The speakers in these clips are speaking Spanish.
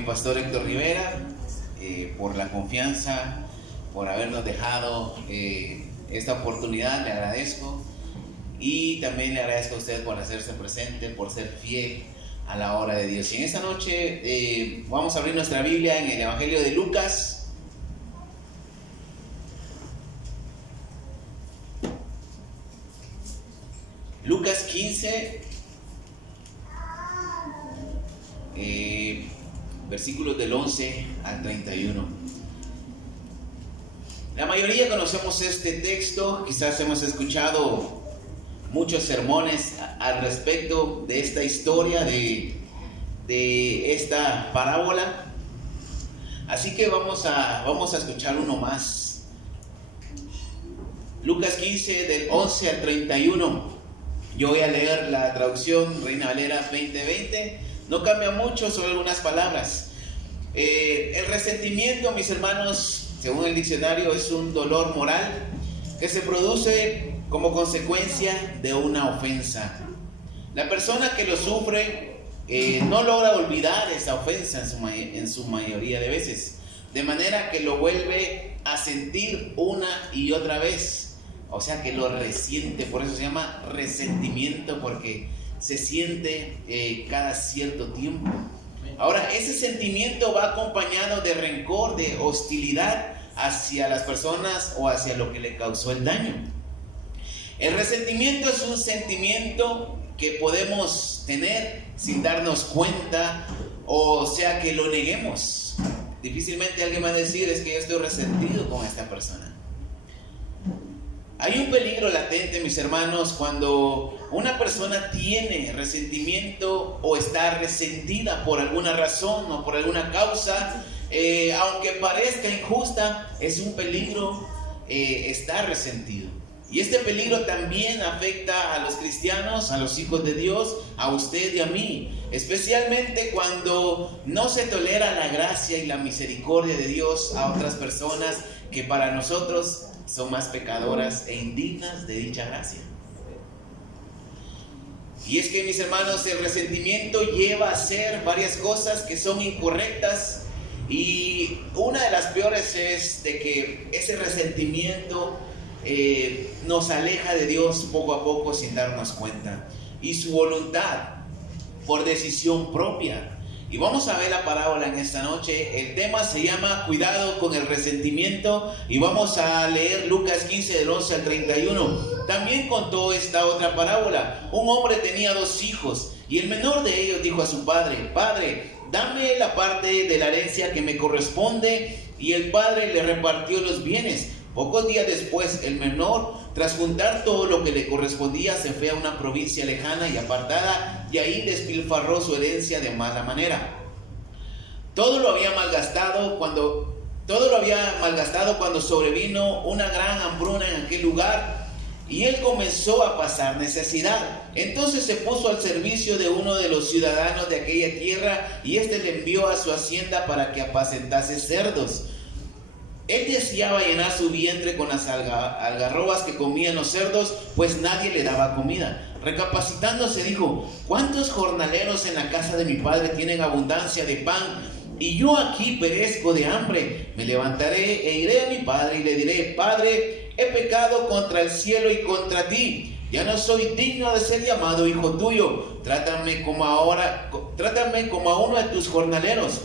mi pastor Héctor Rivera por la confianza, por habernos dejado esta oportunidad. Le agradezco, y también le agradezco a usted por hacerse presente, por ser fiel a la obra de Dios. Y en esta noche vamos a abrir nuestra Biblia en el Evangelio de Lucas. Lucas 15, versículos del 11 al 31. La mayoría conocemos este texto, quizás hemos escuchado muchos sermones al respecto de esta historia, de esta parábola. Así que vamos a escuchar uno más. Lucas 15, del 11 al 31. Yo voy a leer la traducción Reina Valera 2020. No cambia mucho, solo algunas palabras. El resentimiento, mis hermanos, según el diccionario, es un dolor moral que se produce como consecuencia de una ofensa. La persona que lo sufre no logra olvidar esa ofensa en su mayoría de veces, de manera que lo vuelve a sentir una y otra vez. O sea que lo resiente, por eso se llama resentimiento, porque se siente cada cierto tiempo. Ahora, ese sentimiento va acompañado de rencor, de hostilidad hacia las personas o hacia lo que le causó el daño. El resentimiento es un sentimiento que podemos tener sin darnos cuenta, o sea que lo neguemos. Difícilmente alguien va a decir: es que yo estoy resentido con esta persona. Hay un peligro latente, mis hermanos, cuando una persona tiene resentimiento o está resentida por alguna razón o por alguna causa, aunque parezca injusta, es un peligro estar resentido. Y este peligro también afecta a los cristianos, a los hijos de Dios, a usted y a mí, especialmente cuando no se tolera la gracia y la misericordia de Dios a otras personas que para nosotros son más pecadoras e indignas de dicha gracia. Y es que, mis hermanos, el resentimiento lleva a hacer varias cosas que son incorrectas, y una de las peores es de que ese resentimiento nos aleja de Dios poco a poco sin darnos cuenta, y su voluntad por decisión propia. Y vamos a ver la parábola en esta noche. El tema se llama cuidado con el resentimiento, y vamos a leer Lucas 15 del 11 al 31. También contó esta otra parábola. Un hombre tenía 2 hijos, y el menor de ellos dijo a su padre: Padre, dame la parte de la herencia que me corresponde. Y el padre le repartió los bienes. Pocos días después, el menor, tras juntar todo lo que le correspondía, se fue a una provincia lejana y apartada, y ahí despilfarró su herencia de mala manera. Todo lo había malgastado cuando sobrevino una gran hambruna en aquel lugar, y él comenzó a pasar necesidad. Entonces se puso al servicio de uno de los ciudadanos de aquella tierra, y éste le envió a su hacienda para que apacentase cerdos. Él deseaba llenar su vientre con las algarrobas que comían los cerdos, pues nadie le daba comida. Recapacitándose dijo: ¿cuántos jornaleros en la casa de mi padre tienen abundancia de pan, y yo aquí perezco de hambre? Me levantaré e iré a mi padre y le diré: Padre, he pecado contra el cielo y contra ti. Ya no soy digno de ser llamado hijo tuyo. Trátame como a uno de tus jornaleros.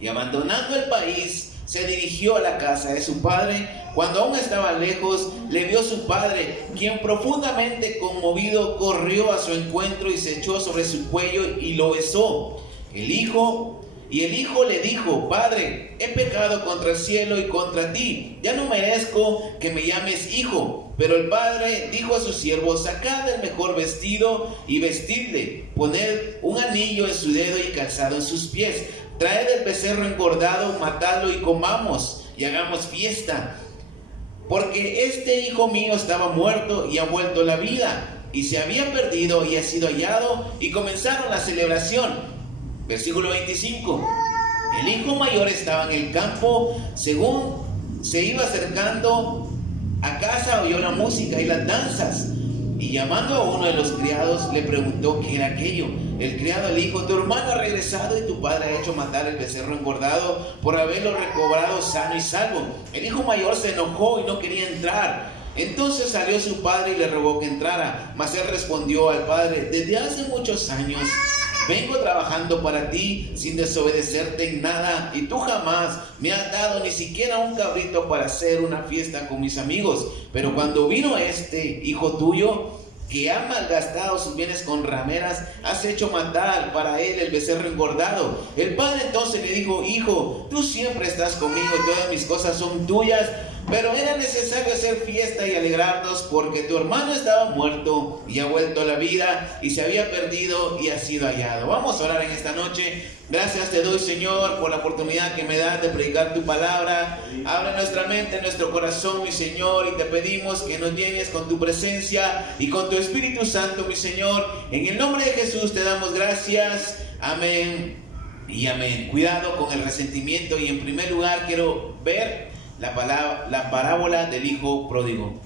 Y abandonando el país, se dirigió a la casa de su padre. Cuando aún estaba lejos, le vio su padre, quien profundamente conmovido corrió a su encuentro y se echó sobre su cuello y lo besó. El hijo le dijo: Padre, he pecado contra el cielo y contra ti, ya no merezco que me llames hijo. Pero el padre dijo a sus siervos: sacad el mejor vestido y vestidle, poned un anillo en su dedo y calzado en sus pies. Traed el becerro engordado, matadlo y comamos y hagamos fiesta. Porque este hijo mío estaba muerto y ha vuelto a la vida, y se había perdido y ha sido hallado. Y comenzaron la celebración. Versículo 25. El hijo mayor estaba en el campo. Según se iba acercando a casa, oyó la música y las danzas. Y llamando a uno de los criados, le preguntó qué era aquello. el criado le dijo: tu hermano ha regresado y tu padre ha hecho matar el becerro engordado por haberlo recobrado sano y salvo. El hijo mayor se enojó y no quería entrar. Entonces salió su padre y le rogó que entrara. Mas él respondió al padre: desde hace muchos años vengo trabajando para ti sin desobedecerte en nada, y tú jamás me has dado ni siquiera un cabrito para hacer una fiesta con mis amigos. Pero cuando vino este hijo tuyo, que ha malgastado sus bienes con rameras, has hecho matar para él el becerro engordado. El padre entonces le dijo: hijo, tú siempre estás conmigo y todas mis cosas son tuyas, pero era necesario hacer fiesta y alegrarnos, porque tu hermano estaba muerto y ha vuelto a la vida, y se había perdido y ha sido hallado. Vamos a orar en esta noche. Gracias te doy, Señor, por la oportunidad que me das de predicar tu palabra. Habla en nuestra mente, en nuestro corazón, mi Señor, y te pedimos que nos llenes con tu presencia y con tu Espíritu Santo, mi Señor. En el nombre de Jesús te damos gracias. Amén y amén. Cuidado con el resentimiento, y en primer lugar quiero ver la parábola del hijo pródigo.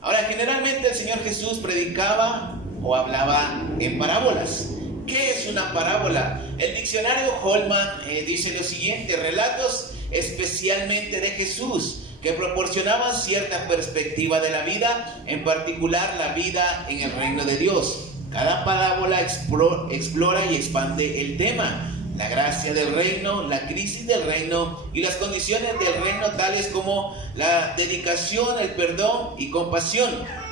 Ahora, generalmente el Señor Jesús predicaba o hablaba en parábolas. ¿Qué es una parábola? El diccionario Holman dice lo siguiente: relatos especialmente de Jesús que proporcionaban cierta perspectiva de la vida, en particular la vida en el reino de Dios. Cada parábola explora y expande el tema: la gracia del reino, la crisis del reino y las condiciones del reino, tales como la dedicación, el perdón y compasión.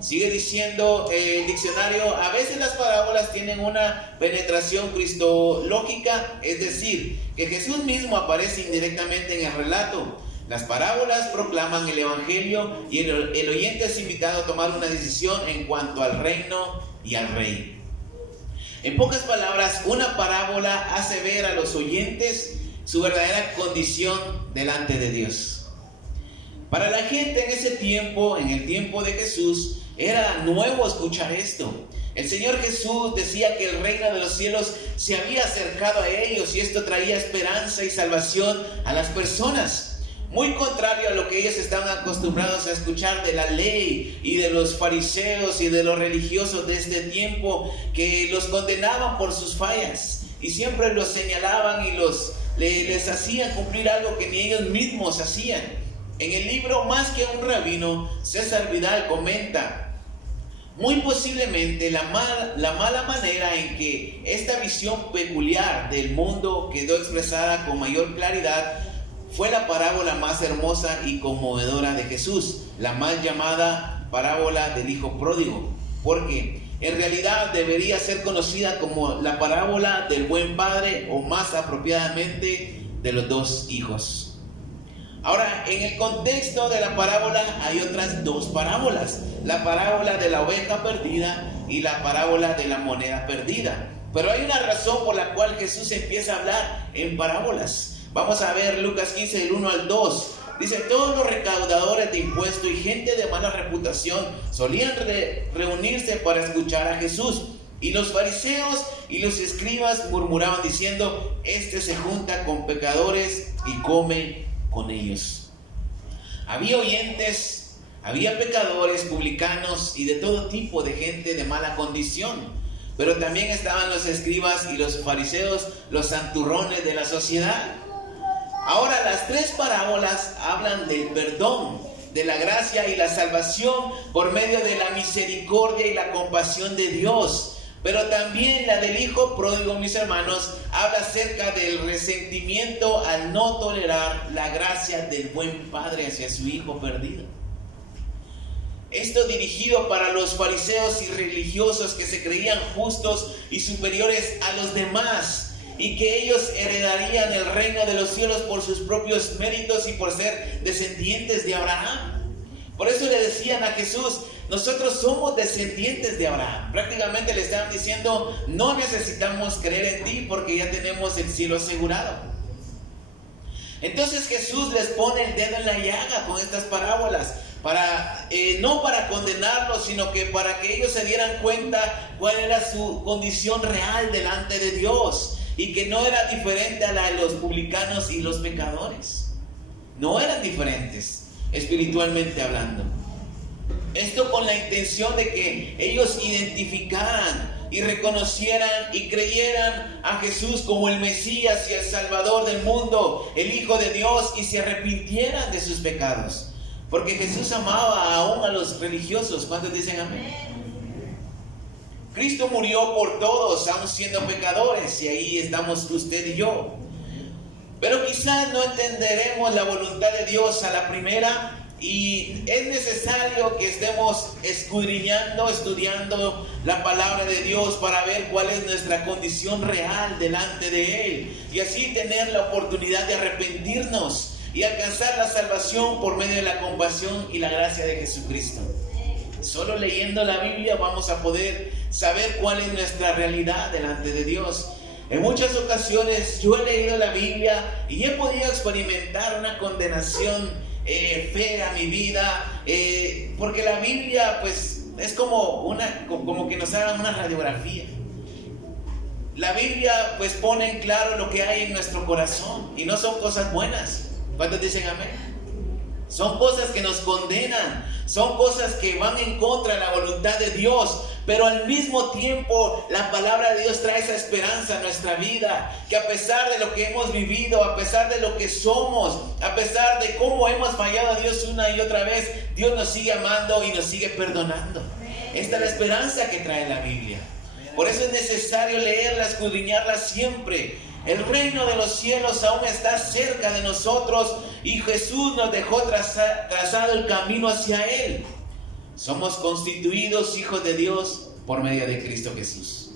Sigue diciendo el diccionario: a veces las parábolas tienen una penetración cristológica, es decir, que Jesús mismo aparece indirectamente en el relato. Las parábolas proclaman el evangelio y el oyente es invitado a tomar una decisión en cuanto al reino y al rey. En pocas palabras, una parábola hace ver a los oyentes su verdadera condición delante de Dios. Para la gente en ese tiempo, en el tiempo de Jesús, era nuevo escuchar esto. El Señor Jesús decía que el reino de los cielos se había acercado a ellos, y esto traía esperanza y salvación a las personas. Muy contrario a lo que ellos estaban acostumbrados a escuchar de la ley y de los fariseos y de los religiosos de este tiempo, que los condenaban por sus fallas y siempre los señalaban y les hacían cumplir algo que ni ellos mismos hacían. En el libro Más que un rabino, César Vidal comenta: muy posiblemente la mala manera en que esta visión peculiar del mundo quedó expresada con mayor claridad fue la parábola más hermosa y conmovedora de Jesús, la mal llamada parábola del hijo pródigo, porque en realidad debería ser conocida como la parábola del buen padre, o más apropiadamente de los dos hijos. Ahora, en el contexto de la parábola hay otras dos parábolas: la parábola de la oveja perdida y la parábola de la moneda perdida. Pero hay una razón por la cual Jesús empieza a hablar en parábolas. Vamos a ver Lucas 15, del 1 al 2. Dice: todos los recaudadores de impuestos y gente de mala reputación solían reunirse para escuchar a Jesús. Y los fariseos y los escribas murmuraban diciendo: este se junta con pecadores y come con ellos. Había oyentes, había pecadores, publicanos y de todo tipo de gente de mala condición. Pero también estaban los escribas y los fariseos, los santurrones de la sociedad. Ahora, las tres parábolas hablan del perdón, de la gracia y la salvación por medio de la misericordia y la compasión de Dios. Pero también la del hijo pródigo, mis hermanos, habla acerca del resentimiento al no tolerar la gracia del buen padre hacia su hijo perdido. Esto dirigido para los fariseos y religiosos que se creían justos y superiores a los demás, y que ellos heredarían el reino de los cielos por sus propios méritos y por ser descendientes de Abraham. Por eso le decían a Jesús: nosotros somos descendientes de Abraham. Prácticamente le estaban diciendo: no necesitamos creer en ti porque ya tenemos el cielo asegurado. Entonces Jesús les pone el dedo en la llaga con estas parábolas, no para condenarlos, sino que para que ellos se dieran cuenta cuál era su condición real delante de Dios, y que no era diferente a la de los publicanos y los pecadores. No eran diferentes, espiritualmente hablando. Esto con la intención de que ellos identificaran y reconocieran y creyeran a Jesús como el Mesías y el Salvador del mundo, el Hijo de Dios, y se arrepintieran de sus pecados. Porque Jesús amaba aún a los religiosos. ¿Cuántos dicen amén? Cristo murió por todos, aún siendo pecadores, y ahí estamos usted y yo. Pero quizás no entenderemos la voluntad de Dios a la primera, y es necesario que estemos escudriñando, estudiando la palabra de Dios para ver cuál es nuestra condición real delante de Él, y así tener la oportunidad de arrepentirnos y alcanzar la salvación por medio de la compasión y la gracia de Jesucristo. Solo leyendo la Biblia vamos a poder saber cuál es nuestra realidad delante de Dios. En muchas ocasiones yo he leído la Biblia y he podido experimentar una condenación fea a mi vida, porque la Biblia pues es como que nos hagan una radiografía. La Biblia pues pone en claro lo que hay en nuestro corazón, y no son cosas buenas. ¿Cuántos dicen amén? Son cosas que nos condenan, son cosas que van en contra de la voluntad de Dios, pero al mismo tiempo la palabra de Dios trae esa esperanza a nuestra vida, que a pesar de lo que hemos vivido, a pesar de lo que somos, a pesar de cómo hemos fallado a Dios una y otra vez, Dios nos sigue amando y nos sigue perdonando. Esta es la esperanza que trae la Biblia. Por eso es necesario leerla, escudriñarla siempre. El reino de los cielos aún está cerca de nosotros, y Jesús nos dejó trazado el camino hacia Él. Somos constituidos hijos de Dios por medio de Cristo Jesús.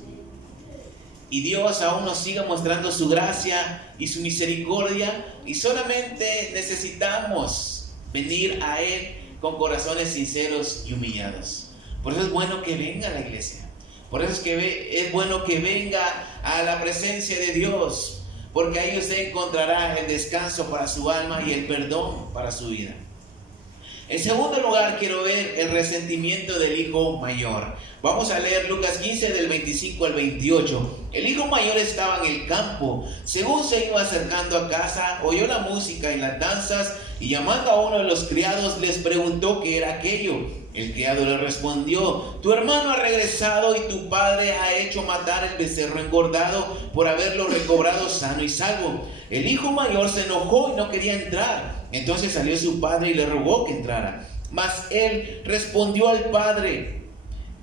Y Dios aún nos sigue mostrando su gracia y su misericordia, y solamente necesitamos venir a Él con corazones sinceros y humillados. Por eso es bueno que venga a la iglesia. Por eso es bueno que venga a la presencia de Dios, porque ahí usted encontrará el descanso para su alma y el perdón para su vida. En segundo lugar, quiero ver el resentimiento del hijo mayor. Vamos a leer Lucas 15 del 25 al 28. El hijo mayor estaba en el campo. Según se iba acercando a casa, oyó la música y las danzas, y llamando a uno de los criados les preguntó qué era aquello. El criado le respondió: tu hermano ha regresado y tu padre ha hecho matar el becerro engordado por haberlo recobrado sano y salvo. El hijo mayor se enojó y no quería entrar. Entonces salió su padre y le rogó que entrara. Mas él respondió al padre: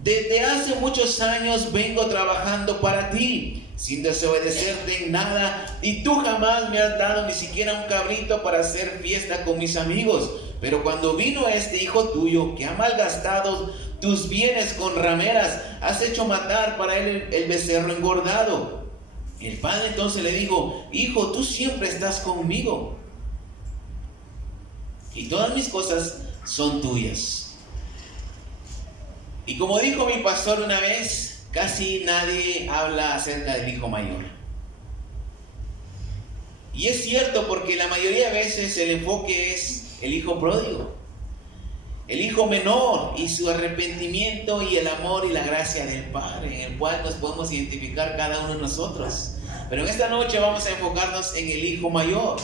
desde hace muchos años vengo trabajando para ti, sin desobedecerte en nada, y tú jamás me has dado ni siquiera un cabrito para hacer fiesta con mis amigos. Pero cuando vino este hijo tuyo, que ha malgastado tus bienes con rameras, has hecho matar para él el becerro engordado. El padre entonces le dijo: hijo, tú siempre estás conmigo, y todas mis cosas son tuyas. Y como dijo mi pastor una vez, casi nadie habla acerca del hijo mayor. Y es cierto, porque la mayoría de veces el enfoque es el hijo pródigo, el hijo menor y su arrepentimiento y el amor y la gracia del Padre, en el cual nos podemos identificar cada uno de nosotros. Pero en esta noche vamos a enfocarnos en el hijo mayor.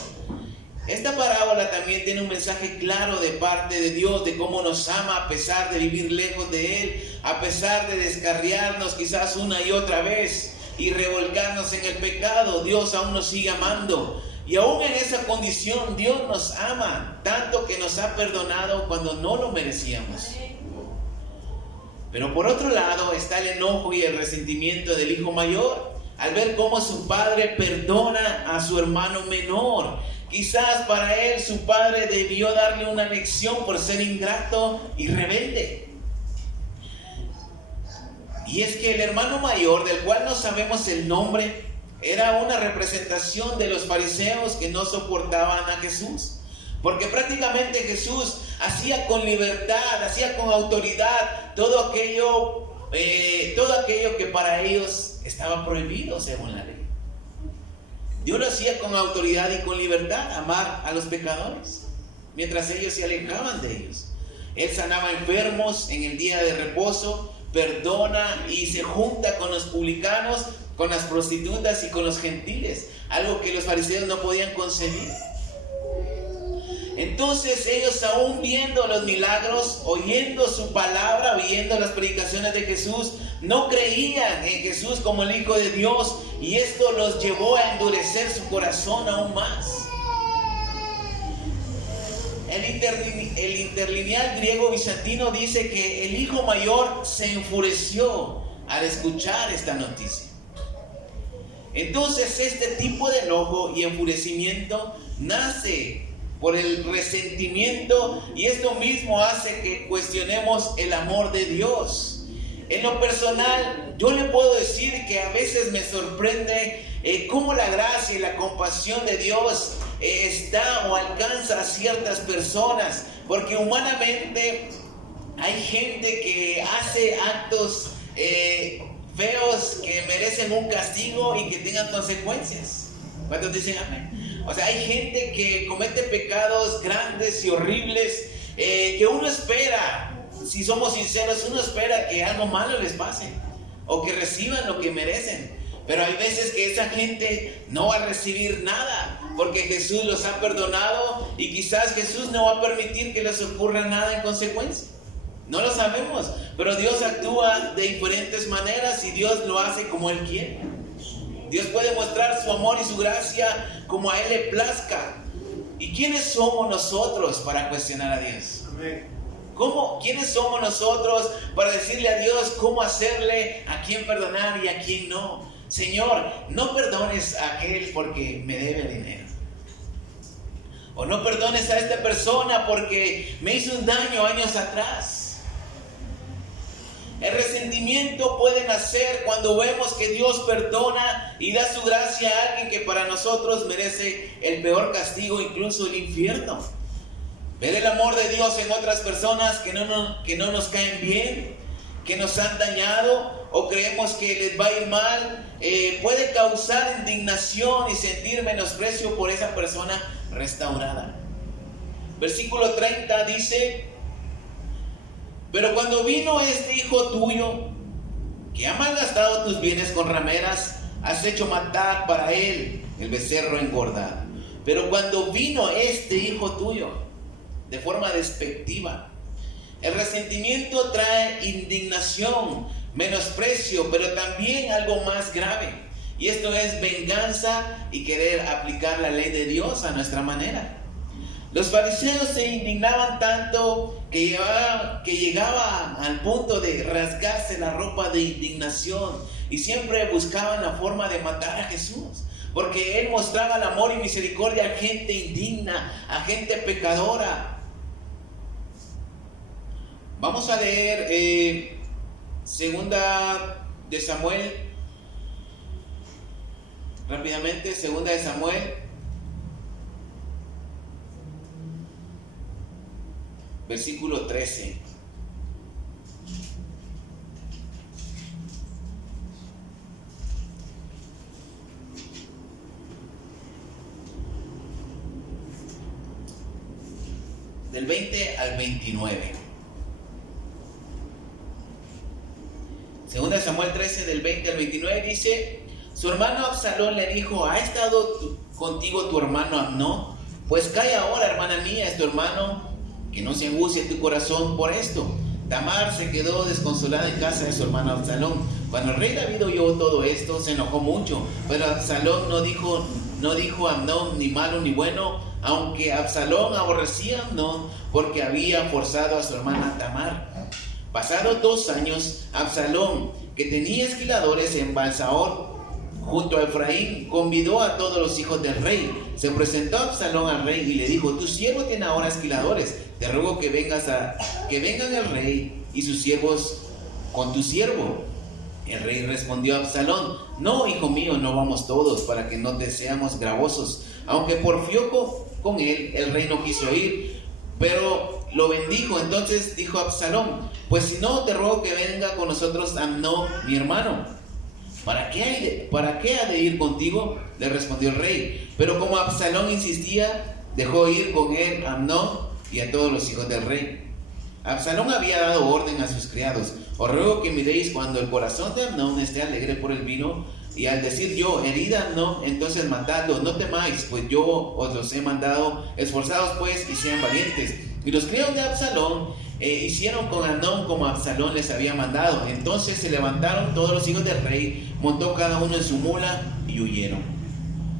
Esta parábola también tiene un mensaje claro de parte de Dios, de cómo nos ama a pesar de vivir lejos de Él, a pesar de descarriarnos quizás una y otra vez y revolcarnos en el pecado. Dios aún nos sigue amando. Y aún en esa condición Dios nos ama, tanto que nos ha perdonado cuando no lo merecíamos. Pero por otro lado está el enojo y el resentimiento del hijo mayor, al ver cómo su padre perdona a su hermano menor. Quizás para él su padre debió darle una lección por ser ingrato y rebelde. Y es que el hermano mayor, del cual no sabemos el nombre, era una representación de los fariseos que no soportaban a Jesús. Porque prácticamente Jesús hacía con libertad, hacía con autoridad todo aquello que para ellos estaba prohibido según la ley. Dios lo hacía con autoridad y con libertad, amar a los pecadores, mientras ellos se alejaban de ellos. Él sanaba enfermos en el día de reposo, perdona y se junta con los publicanos, con las prostitutas y con los gentiles, algo que los fariseos no podían concebir. Entonces ellos, aún viendo los milagros, oyendo su palabra, oyendo las predicaciones de Jesús, no creían en Jesús como el Hijo de Dios, y esto los llevó a endurecer su corazón aún más. El interlineal griego bizantino dice que el hijo mayor se enfureció al escuchar esta noticia. Entonces este tipo de enojo y enfurecimiento nace por el resentimiento, y esto mismo hace que cuestionemos el amor de Dios. En lo personal, yo le puedo decir que a veces me sorprende cómo la gracia y la compasión de Dios está o alcanza a ciertas personas, porque humanamente hay gente que hace actos feos que merecen un castigo y que tengan consecuencias. ¿Cuántos dicen amén? O sea, hay gente que comete pecados grandes y horribles que uno espera, si somos sinceros, uno espera que algo malo les pase o que reciban lo que merecen. Pero hay veces que esa gente no va a recibir nada porque Jesús los ha perdonado, y quizás Jesús no va a permitir que les ocurra nada en consecuencia. No lo sabemos, pero Dios actúa de diferentes maneras y Dios lo hace como Él quiere. Dios puede mostrar su amor y su gracia como a Él le plazca. ¿Y quiénes somos nosotros para cuestionar a Dios? Amén. ¿Quiénes somos nosotros para decirle a Dios cómo hacerle, a quién perdonar y a quién no? Señor, no perdones a aquel porque me debe dinero. O no perdones a esta persona porque me hizo un daño años atrás. El resentimiento puede nacer cuando vemos que Dios perdona y da su gracia a alguien que para nosotros merece el peor castigo, incluso el infierno. Ver el amor de Dios en otras personas que no nos caen bien, que nos han dañado o creemos que les va a ir mal, puede causar indignación y sentir menosprecio por esa persona restaurada. Versículo 30 dice: pero cuando vino este hijo tuyo, que ha malgastado tus bienes con rameras, has hecho matar para él el becerro engordado. Pero cuando vino este hijo tuyo, de forma despectiva, el resentimiento trae indignación, menosprecio, pero también algo más grave. Y esto es venganza y querer aplicar la ley de Dios a nuestra manera. Los fariseos se indignaban tanto que llegaba al punto de rasgarse la ropa de indignación, y siempre buscaban la forma de matar a Jesús, porque Él mostraba el amor y misericordia a gente indigna, a gente pecadora. Vamos a leer Segunda de Samuel, rápidamente. Segunda de Samuel, versículo 13. Del 20 al 29. Segunda de Samuel 13, del 20 al 29 dice: su hermano Absalón le dijo: ¿ha estado contigo tu hermano Amnón? Pues cae ahora, hermana mía, es tu hermano, que no se angustie tu corazón por esto. Tamar se quedó desconsolada en casa de su hermano Absalón. Cuando el rey David oyó todo esto, se enojó mucho, pero Absalón no dijo a Amnón ni malo ni bueno, aunque Absalón aborrecía a Amnón porque había forzado a su hermana Tamar. Pasados 2 años, Absalón, que tenía esquiladores en Balsaor, junto a Efraín, convidó a todos los hijos del rey. Se presentó Absalón al rey y le dijo: tu siervo tiene ahora esquiladores, te ruego que vengan el rey y sus siervos con tu siervo. El rey respondió a Absalón: no, hijo mío, no vamos todos, para que no te seamos gravosos. Aunque porfió con él, el rey no quiso ir, pero lo bendijo. Entonces dijo Absalón: pues si no, te ruego que venga con nosotros Amnón, mi hermano. ¿Para qué ha de ir contigo?, le respondió el rey. Pero como Absalón insistía, dejó ir con él a Amnón y a todos los hijos del rey. Absalón había dado orden a sus criados: os ruego que miréis cuando el corazón de Amnón esté alegre por el vino, Y al decir yo, heridas no, entonces matadlos, no temáis, pues yo os los he mandado. Esforzados pues y sean valientes. Y los criados de Absalón hicieron con Amnón como Absalón les había mandado. Entonces se levantaron todos los hijos del rey, montó cada uno en su mula y huyeron.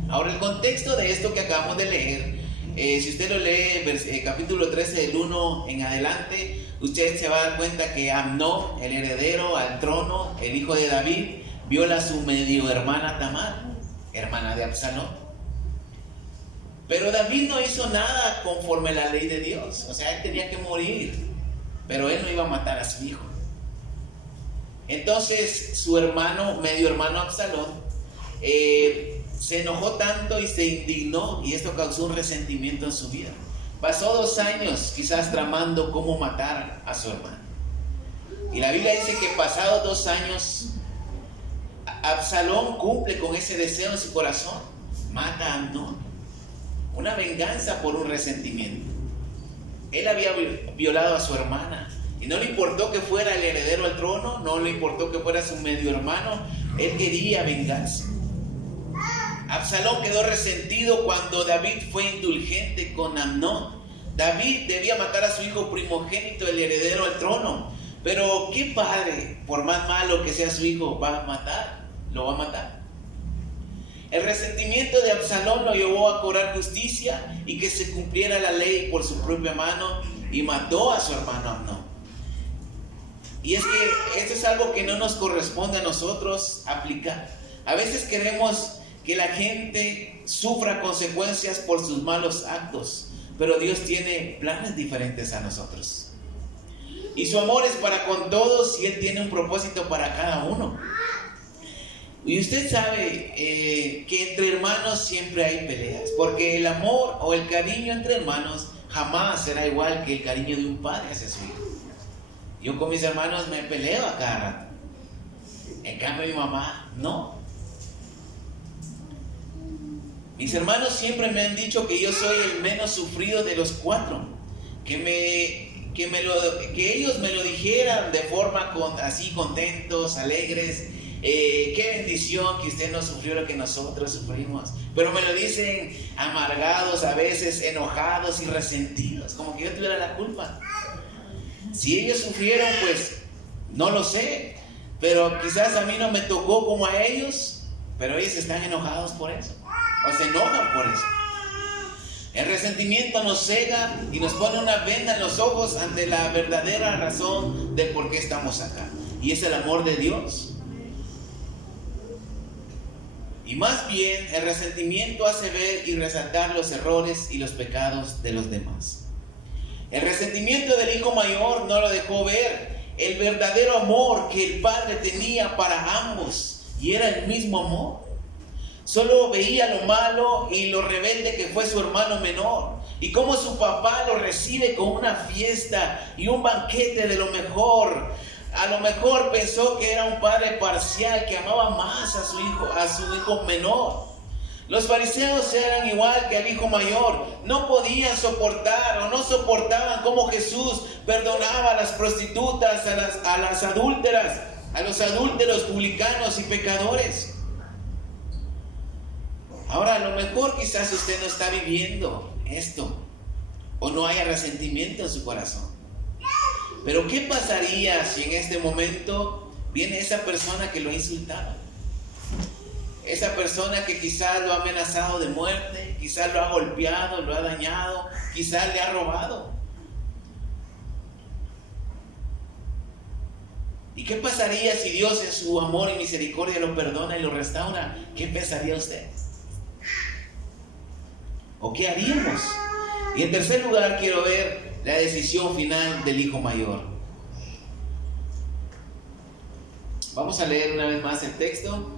Ahora el contexto de esto que acabamos de leer, si usted lo lee capítulo 13 del 1 en adelante, usted se va a dar cuenta que Amnón, el heredero al trono, el hijo de David, viola a su medio hermana Tamar, hermana de Absalón. Pero David no hizo nada conforme a la ley de Dios. O sea, él tenía que morir, pero él no iba a matar a su hijo. Entonces su hermano, medio hermano Absalón, se enojó tanto y se indignó, y esto causó un resentimiento en su vida. Pasó 2 años quizás tramando cómo matar a su hermano. Y la Biblia dice que pasados 2 años, Absalón cumple con ese deseo en su corazón, mata a Amnón, una venganza por un resentimiento. Él había violado a su hermana y no le importó que fuera el heredero al trono, no le importó que fuera su medio hermano, él quería vengarse. Absalón quedó resentido cuando David fue indulgente con Amnón. David debía matar a su hijo primogénito, el heredero al trono, pero ¿qué padre, por más malo que sea su hijo, va a matar? Lo va a matar. El resentimiento de Absalón lo llevó a cobrar justicia y que se cumpliera la ley por su propia mano, y mató a su hermano Amnón. Y es que esto es algo que no nos corresponde a nosotros aplicar. A veces queremos que la gente sufra consecuencias por sus malos actos, pero Dios tiene planes diferentes a nosotros. Y su amor es para con todos, y Él tiene un propósito para cada uno. Y usted sabe que entre hermanos siempre hay peleas, porque el amor o el cariño entre hermanos jamás será igual que el cariño de un padre hacia su hijo. Yo con mis hermanos me peleo a cada rato. En cambio mi mamá no. Mis hermanos siempre me han dicho que yo soy el menos sufrido de los 4, que ellos me lo dijeran de forma así contentos, alegres. Qué bendición que usted no sufrió lo que nosotros sufrimos, pero me lo dicen amargados, a veces enojados y resentidos, como que yo tuviera la culpa. Si ellos sufrieron, pues no lo sé, pero quizás a mí no me tocó como a ellos, pero ellos están enojados por eso, o se enojan por eso. El resentimiento nos cega y nos pone una venda en los ojos ante la verdadera razón del por qué estamos acá, y es el amor de Dios. Y más bien el resentimiento hace ver y resaltar los errores y los pecados de los demás. El resentimiento del hijo mayor no lo dejó ver el verdadero amor que el padre tenía para ambos, y era el mismo amor. Solo veía lo malo y lo rebelde que fue su hermano menor, y cómo su papá lo recibe con una fiesta y un banquete de lo mejor. A lo mejor pensó que era un padre parcial, que amaba más a su hijo menor. Los fariseos eran igual que el hijo mayor. No podían soportar, o no soportaban cómo Jesús perdonaba a las prostitutas, a las adúlteras, a los adúlteros, publicanos y pecadores. Ahora, a lo mejor quizás usted no está viviendo esto, o no haya resentimiento en su corazón. Pero ¿qué pasaría si en este momento viene esa persona que lo ha insultado? Esa persona que quizás lo ha amenazado de muerte, quizás lo ha golpeado, lo ha dañado, quizás le ha robado. ¿Y qué pasaría si Dios en su amor y misericordia lo perdona y lo restaura? ¿Qué pensaría usted? ¿O qué haríamos? Y en tercer lugar quiero ver la decisión final del hijo mayor. Vamos a leer una vez más el texto.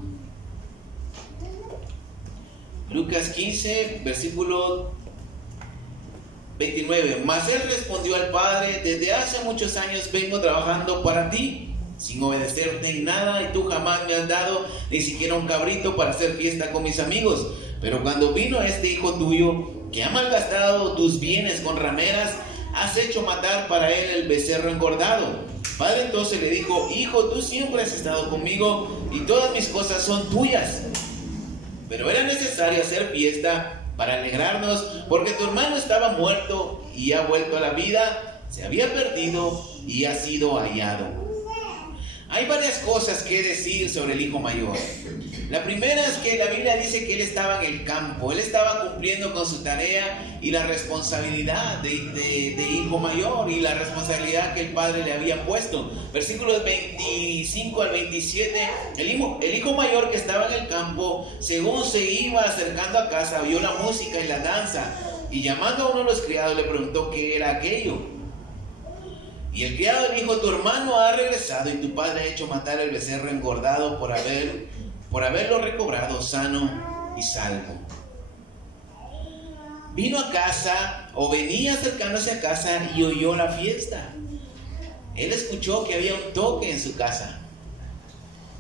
Lucas 15, versículo 29. Mas él respondió al padre: desde hace muchos años vengo trabajando para ti, sin obedecerte en nada, y tú jamás me has dado ni siquiera un cabrito para hacer fiesta con mis amigos. Pero cuando vino este hijo tuyo, que ha malgastado tus bienes con rameras, has hecho matar para él el becerro engordado? El padre entonces le dijo: hijo, tú siempre has estado conmigo y todas mis cosas son tuyas. Pero era necesario hacer fiesta para alegrarnos, porque tu hermano estaba muerto y ha vuelto a la vida, se había perdido y ha sido hallado. Hay varias cosas que decir sobre el hijo mayor. La primera es que la Biblia dice que él estaba en el campo, él estaba cumpliendo con su tarea y la responsabilidad de hijo mayor y la responsabilidad que el padre le había puesto. Versículos 25 al 27, el hijo mayor que estaba en el campo, según se iba acercando a casa, oyó la música y la danza, y llamando a uno de los criados le preguntó qué era aquello. Y el criado le dijo: tu hermano ha regresado y tu padre ha hecho matar el becerro engordado por haberlo recobrado sano y salvo. Vino a casa, o venía acercándose a casa, y oyó la fiesta. Él escuchó que había un toque en su casa.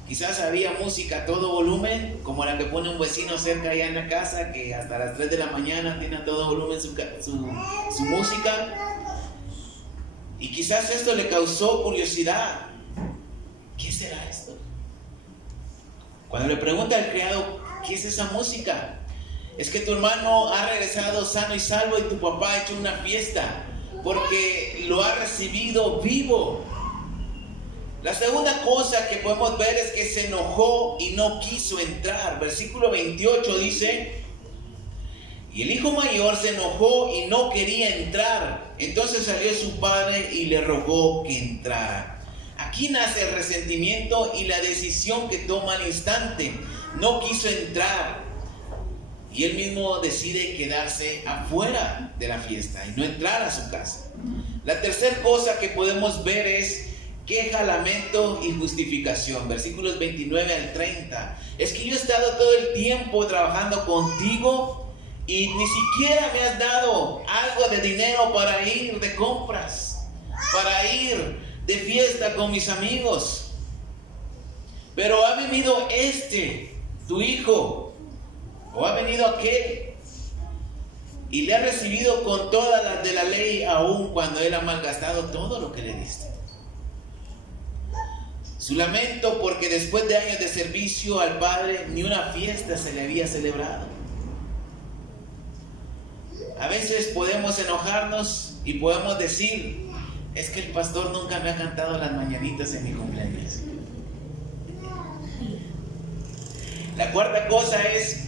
Quizás había música a todo volumen, como la que pone un vecino cerca allá en la casa, que hasta las 3 de la mañana tiene a todo volumen su música. Y quizás esto le causó curiosidad. ¿Qué será esto? Cuando le pregunta al criado: ¿qué es esa música? Es que tu hermano ha regresado sano y salvo y tu papá ha hecho una fiesta porque lo ha recibido vivo. La segunda cosa que podemos ver es que se enojó y no quiso entrar. Versículo 28 dice: y el hijo mayor se enojó y no quería entrar. Entonces salió su padre y le rogó que entrara. Aquí nace el resentimiento y la decisión que toma al instante. No quiso entrar. Y él mismo decide quedarse afuera de la fiesta y no entrar a su casa. La tercera cosa que podemos ver es queja, lamento y justificación. Versículos 29 al 30. Es que yo he estado todo el tiempo trabajando contigo y ni siquiera me has dado algo de dinero para ir de compras, para ir de fiesta con mis amigos. Pero ha venido tu hijo, o ha venido aquel, y le ha recibido con todas las de la ley, aun cuando él ha malgastado todo lo que le diste. Su lamento porque después de años de servicio al Padre, ni una fiesta se le había celebrado. A veces podemos enojarnos y podemos decir: es que el pastor nunca me ha cantado las mañanitas en mi cumpleaños. La cuarta cosa es,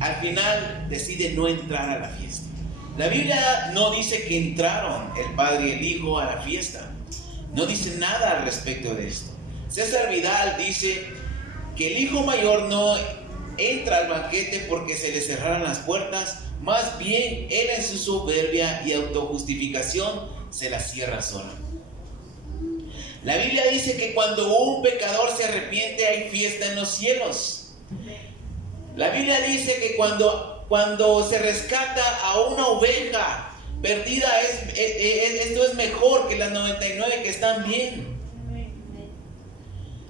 al final decide no entrar a la fiesta. La Biblia no dice que entraron el padre y el hijo a la fiesta. No dice nada al respecto de esto. César Vidal dice que el hijo mayor no entra al banquete porque se le cerraron las puertas. Más bien, él en su soberbia y autojustificación se la cierra solo. La Biblia dice que cuando un pecador se arrepiente hay fiesta en los cielos. La Biblia dice que cuando se rescata a una oveja perdida, esto es mejor que las 99 que están bien.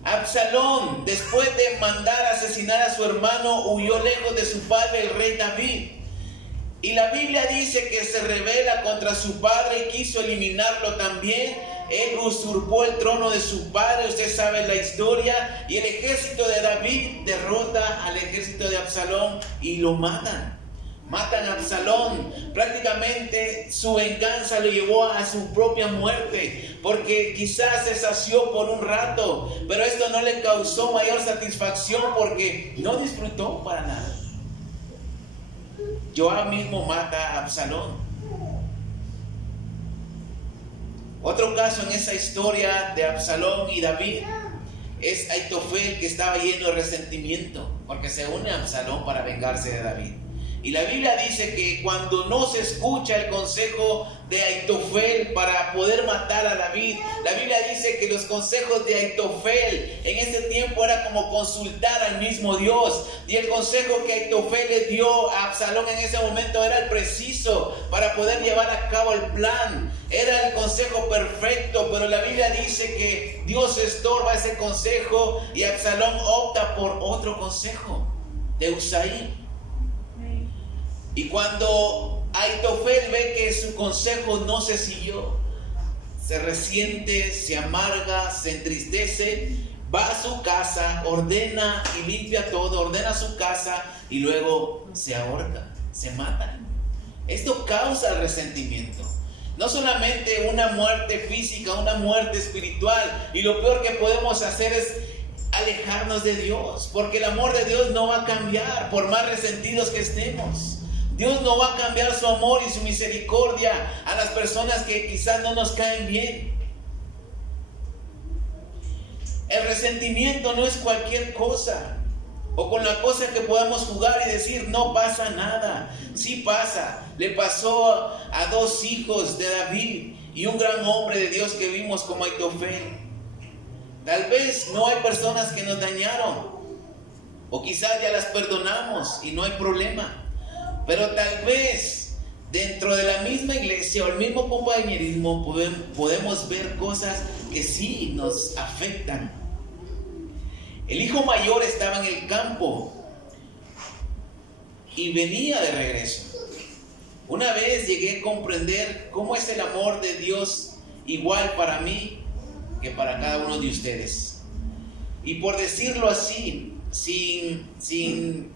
Absalón, después de mandar a asesinar a su hermano, huyó lejos de su padre, el rey David. Y la Biblia dice que se rebela contra su padre y quiso eliminarlo también. Él usurpó el trono de su padre, usted sabe la historia. Y el ejército de David derrota al ejército de Absalón y lo matan. Matan a Absalón. Prácticamente su venganza lo llevó a su propia muerte, porque quizás se sació por un rato, pero esto no le causó mayor satisfacción porque no disfrutó para nada. Joab mismo mata a Absalón. Otro caso en esa historia de Absalón y David es Aitofel, que estaba lleno de resentimiento porque se une a Absalón para vengarse de David. Y la Biblia dice que cuando no se escucha el consejo de Aitofel para poder matar a David, la Biblia dice que los consejos de Aitofel en ese tiempo era como consultar al mismo Dios. Y el consejo que Aitofel le dio a Absalón en ese momento era el preciso para poder llevar a cabo el plan. Era el consejo perfecto, pero la Biblia dice que Dios estorba ese consejo y Absalón opta por otro consejo de Usaí. Y cuando Aitofel ve que su consejo no se siguió. Se resiente, se amarga, se entristece, va a su casa, ordena y limpia todo, ordena su casa y luego se ahorca, se mata. Esto causa resentimiento. No solamente una muerte física, una muerte espiritual. Y lo peor que podemos hacer es alejarnos de Dios, porque el amor de Dios no va a cambiar por más resentidos que estemos. Dios no va a cambiar su amor y su misericordia a las personas que quizás no nos caen bien. El resentimiento no es cualquier cosa, o con la cosa que podamos jugar y decir no pasa nada. Sí pasa. Le pasó a dos hijos de David y un gran hombre de Dios que vimos como Aitofel. Tal vez no hay personas que nos dañaron, o quizás ya las perdonamos y no hay problema. Pero tal vez dentro de la misma iglesia o el mismo compañerismo podemos ver cosas que sí nos afectan. El hijo mayor estaba en el campo y venía de regreso. Una vez llegué a comprender cómo es el amor de Dios igual para mí que para cada uno de ustedes. Y por decirlo así, sin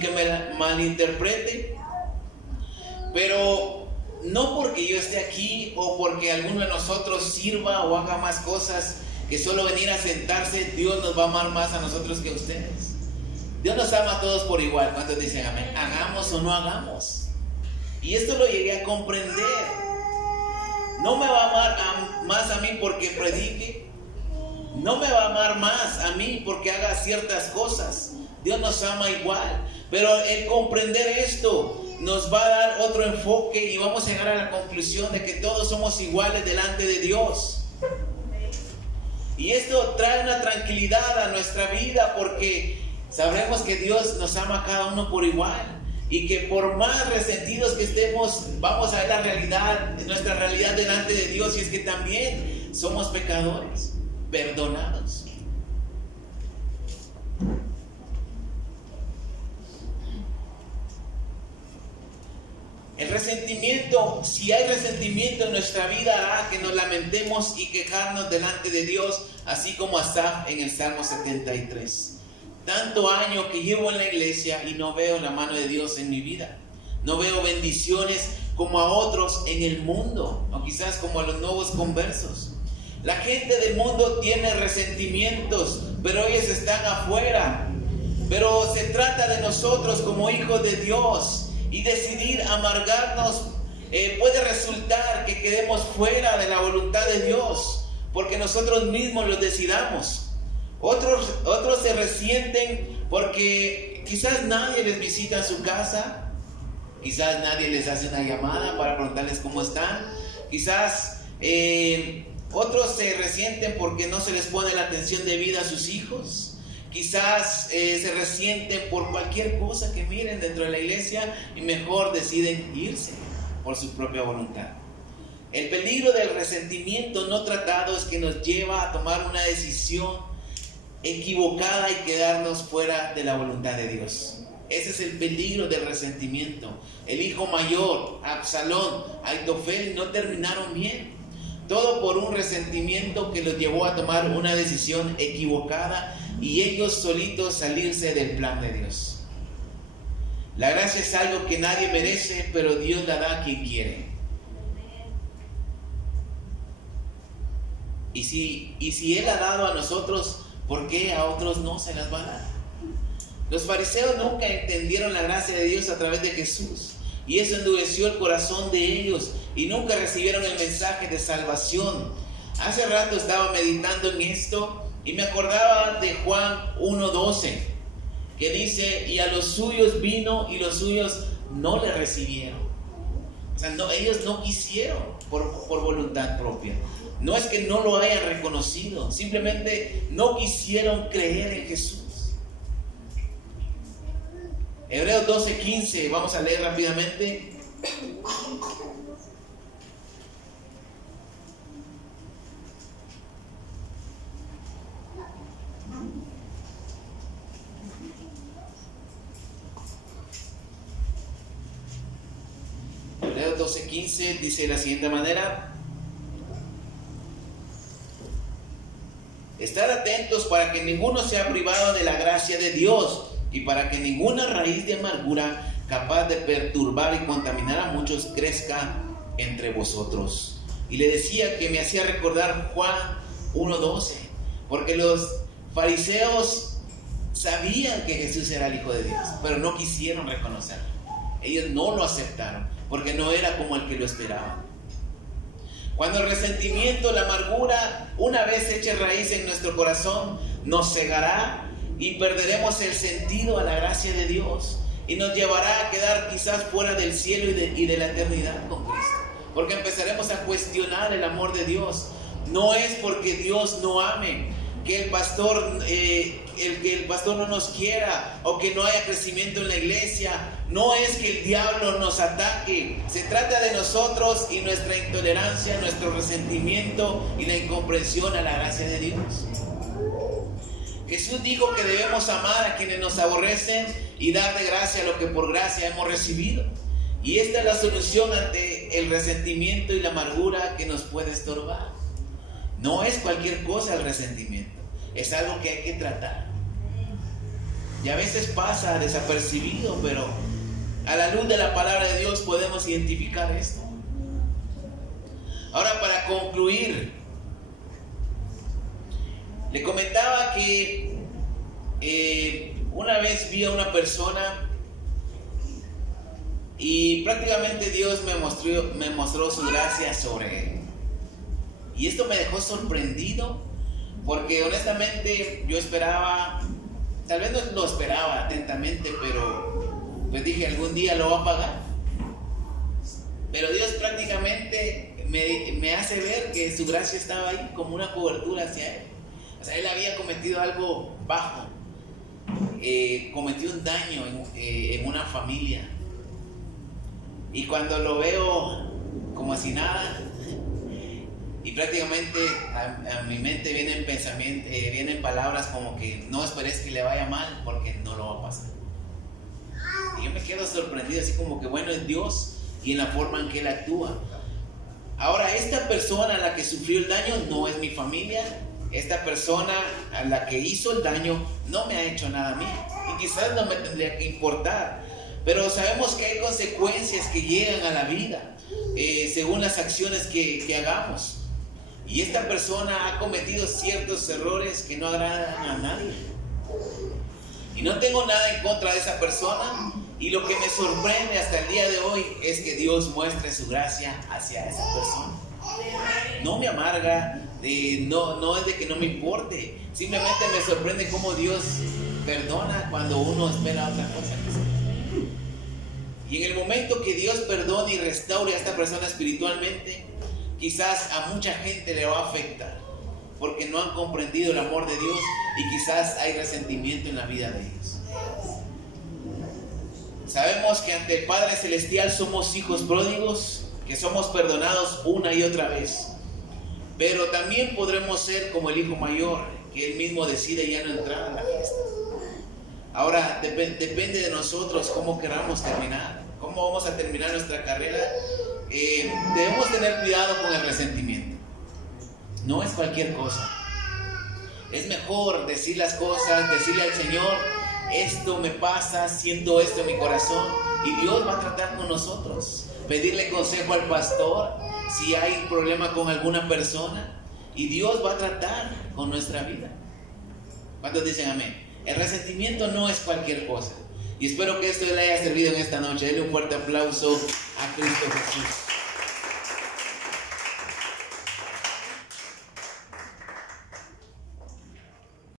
que me malinterprete, pero no porque yo esté aquí o porque alguno de nosotros sirva o haga más cosas que solo venir a sentarse, Dios nos va a amar más a nosotros que a ustedes. Dios nos ama a todos por igual. ¿Cuántos dicen amén? Hagamos o no hagamos. Y esto lo llegué a comprender. No me va a amar más a mí porque predique. No me va a amar más a mí porque haga ciertas cosas. Dios nos ama igual. Pero el comprender esto nos va a dar otro enfoque y vamos a llegar a la conclusión de que todos somos iguales delante de Dios. Y esto trae una tranquilidad a nuestra vida porque sabremos que Dios nos ama a cada uno por igual. Y que por más resentidos que estemos, vamos a ver la realidad, nuestra realidad delante de Dios. Y es que también somos pecadores, perdonados. El resentimiento, si hay resentimiento en nuestra vida, hará que nos lamentemos y quejarnos delante de Dios, así como Asaf en el Salmo 73. Tanto año que llevo en la iglesia y no veo la mano de Dios en mi vida. No veo bendiciones como a otros en el mundo, o quizás como a los nuevos conversos. La gente del mundo tiene resentimientos, pero ellos están afuera. Pero se trata de nosotros como hijos de Dios. Y decidir amargarnos puede resultar que quedemos fuera de la voluntad de Dios, porque nosotros mismos lo decidamos. Otros se resienten porque quizás nadie les visita a su casa, quizás nadie les hace una llamada para preguntarles cómo están, quizás otros se resienten porque no se les pone la atención debida a sus hijos. Quizás se resienten por cualquier cosa que miren dentro de la iglesia y mejor deciden irse por su propia voluntad. El peligro del resentimiento no tratado es que nos lleva a tomar una decisión equivocada y quedarnos fuera de la voluntad de Dios. Ese es el peligro del resentimiento. El hijo mayor, Absalón, Aitofel no terminaron bien. Todo por un resentimiento que los llevó a tomar una decisión equivocada y ellos solitos salirse del plan de Dios. La gracia es algo que nadie merece, pero Dios la da a quien quiere. Y si Él ha dado a nosotros, ¿por qué a otros no se las va a dar? Los fariseos nunca entendieron la gracia de Dios a través de Jesús, y eso endureció el corazón de ellos y nunca recibieron el mensaje de salvación. Hace rato estaba meditando en esto y me acordaba de Juan 1:12, que dice: y a los suyos vino y los suyos no le recibieron. O sea, ellos no quisieron por voluntad propia. No es que no lo hayan reconocido, simplemente no quisieron creer en Jesús. Hebreos 12:15, vamos a leer rápidamente. 14:15 dice de la siguiente manera: Estad atentos para que ninguno sea privado de la gracia de Dios, y para que ninguna raíz de amargura capaz de perturbar y contaminar a muchos crezca entre vosotros. Y le decía que me hacía recordar Juan 1:12, porque los fariseos sabían que Jesús era el Hijo de Dios, pero no quisieron reconocerlo. Ellos no lo aceptaron, porque no era como el que lo esperaban. Cuando el resentimiento, la amargura, una vez eche raíz en nuestro corazón, nos cegará y perderemos el sentido a la gracia de Dios, y nos llevará a quedar quizás fuera del cielo y de la eternidad con Cristo, porque empezaremos a cuestionar el amor de Dios. No es porque Dios no ame, que el pastor no nos quiera, o que no haya crecimiento en la iglesia. No es que el diablo nos ataque. Se trata de nosotros y nuestra intolerancia, nuestro resentimiento y la incomprensión a la gracia de Dios. Jesús dijo que debemos amar a quienes nos aborrecen y dar de gracia lo que por gracia hemos recibido. Y esta es la solución ante el resentimiento y la amargura que nos puede estorbar. No es cualquier cosa el resentimiento, es algo que hay que tratar. Y a veces pasa desapercibido, pero a la luz de la palabra de Dios podemos identificar esto. Ahora, para concluir, le comentaba que una vez vi a una persona y prácticamente Dios me mostró su gracia sobre él. Y esto me dejó sorprendido, porque honestamente yo esperaba, tal vez no lo esperaba atentamente, pero pues dije, algún día lo va a pagar. Pero Dios prácticamente me hace ver que su gracia estaba ahí como una cobertura hacia él. O sea, él había cometido algo bajo, cometió un daño en una familia. Y cuando lo veo como si nada, y prácticamente a mi mente vienen palabras como que no esperes que le vaya mal, porque no lo va a pasar. Y yo me quedo sorprendido, así como que bueno, es Dios y en la forma en que Él actúa. Ahora, esta persona a la que sufrió el daño no es mi familia. Esta persona a la que hizo el daño no me ha hecho nada a mí, y quizás no me tendría que importar, pero sabemos que hay consecuencias que llegan a la vida según las acciones que hagamos. Y esta persona ha cometido ciertos errores que no agradan a nadie. Y no tengo nada en contra de esa persona. Y lo que me sorprende hasta el día de hoy es que Dios muestre su gracia hacia esa persona. No me amarga, no es de que no me importe. Simplemente me sorprende cómo Dios perdona cuando uno espera otra cosa. Y en el momento que Dios perdone y restaure a esta persona espiritualmente, quizás a mucha gente le va a afectar, porque no han comprendido el amor de Dios, y quizás hay resentimiento en la vida de ellos. Sabemos que ante el Padre Celestial somos hijos pródigos, que somos perdonados una y otra vez, pero también podremos ser como el hijo mayor, que él mismo decide ya no entrar a la fiesta. Ahora depende de nosotros cómo queramos terminar, cómo vamos a terminar nuestra carrera. Debemos tener cuidado con el resentimiento. No es cualquier cosa. Es mejor decir las cosas, decirle al Señor: esto me pasa, siento esto en mi corazón, y Dios va a tratar con nosotros. Pedirle consejo al pastor si hay problema con alguna persona, y Dios va a tratar con nuestra vida. ¿Cuántos dicen amén? El resentimiento no es cualquier cosa. Y espero que esto le haya servido en esta noche. Denle un fuerte aplauso a Cristo Jesús.